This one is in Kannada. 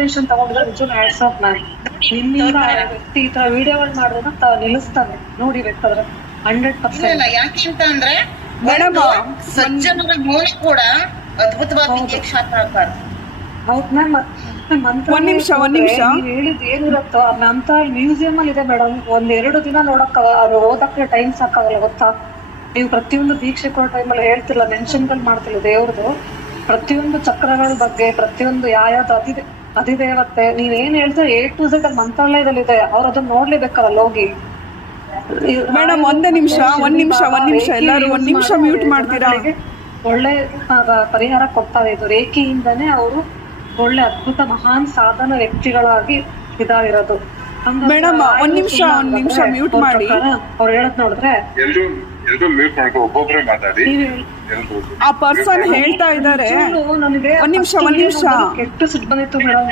ಇಂಟೆನ್ಷನ್ ತಗೊಂಡಿದ್ರೆ ನಿಜವಾಗ್ಲೂ ಹ್ಯಾಟ್ಸ್ ಆಫ್ ಮ್ಯಾಮ್. ನಿಮ್ಮಿಂದ ಆ ವ್ಯಕ್ತಿ ಈ ತರ ವಿಡಿಯೋಗಳು ಮಾಡೋದನ್ನ ತಾವು ನಿಲ್ಲಿಸ್ತಾನೆ ನೋಡಿ ಬೇಕಾದ್ರೆ 100%. ಯಾಕೆ ಅಂತ ಅಂದ್ರೆ ಮೇಡಮ್ ಸಜ್ಜನರ ಮೂಲೆ ಕೂಡ ಅದ್ಭುತವಾಗಿ ಶಾಸ್ತ್ರ. ಹೌದ್ ಮ್ಯಾಮ್. ಒಂದ್ ನಿಮಿಷ ಹೇಳಿದ್ ಏನಿರುತ್ತೋ ಅಂತ ಮ್ಯೂಸಿಯಂ ಅಲ್ಲಿ ಇದೆ ಮೇಡಮ್. 1-2 ದಿನ ನೋಡಕ್ ಅವ್ರು ಓದಕ್ಕೆ ಟೈಮ್ ಸಾಕಾಗಲ್ಲ ಗೊತ್ತಾ. ನೀವು ಪ್ರತಿಯೊಂದು ದೀಕ್ಷೆ ಕೊಡೋ ಟೈಮಲ್ಲಿ ಹೇಳ್ತಿಲ್ಲ, ಮೆನ್ಷನ್ಗಳು ಮಾಡ್ತಿಲ್ಲ ದೇವ್ರದ್ದು ಪ್ರತಿಯೊಂದು ಚಕ್ರಗಳ ಬಗ್ಗೆ, ಪ್ರತಿಯೊಂದು ಯಾವ್ದು ಅಧಿದೇವತೆ ನೀವೇನ್ ಹೇಳ್ತಾರೆ A to Z ಮಂತ್ರಾಲಯದಲ್ಲಿ ಇದೆ. ಅವ್ರು ಅದನ್ನ ನೋಡ್ಲೇಬೇಕಲ್ಲ ಹೋಗಿ. ಮೇಡಮ್ ಒಂದೇ ನಿಮಿಷ ಎಲ್ಲರೂ 1 ನಿಮಿಷ ಮ್ಯೂಟ್ ಮಾಡ್ತೀರಾ? ಒಳ್ಳೆ ಪರಿಹಾರ ಕೊಡ್ತಾರೆ. ಇದು ರೇಖೆಯಿಂದನೇ ಅವರು ಒಳ್ಳೆ ಅದ್ಭುತ ಮಹಾನ್ ಸಾಧನ ವ್ಯಕ್ತಿಗಳಾಗಿ ಇದಾಗಿರೋದು. ಮೇಡಮ್ 1 ನಿಮಿಷ ಮ್ಯೂಟ್ ಮಾಡಿ. ಅವ್ರು ಹೇಳಕ್ ನೋಡಿದ್ರೆ ಒಬ್ಬೊಬ್ರೆ ಮಾತಾಡಿ. ಆ ಪರ್ಸನ್ ಹೇಳ್ತಾ ಇದ್ದಾರೆ. ನನಗೆ 1 ನಿಮಿಷ ಕೆಟ್ಟು ಸಿಟ್ಟು ಬಂದಿತ್ತು ಮೇಡಮ್.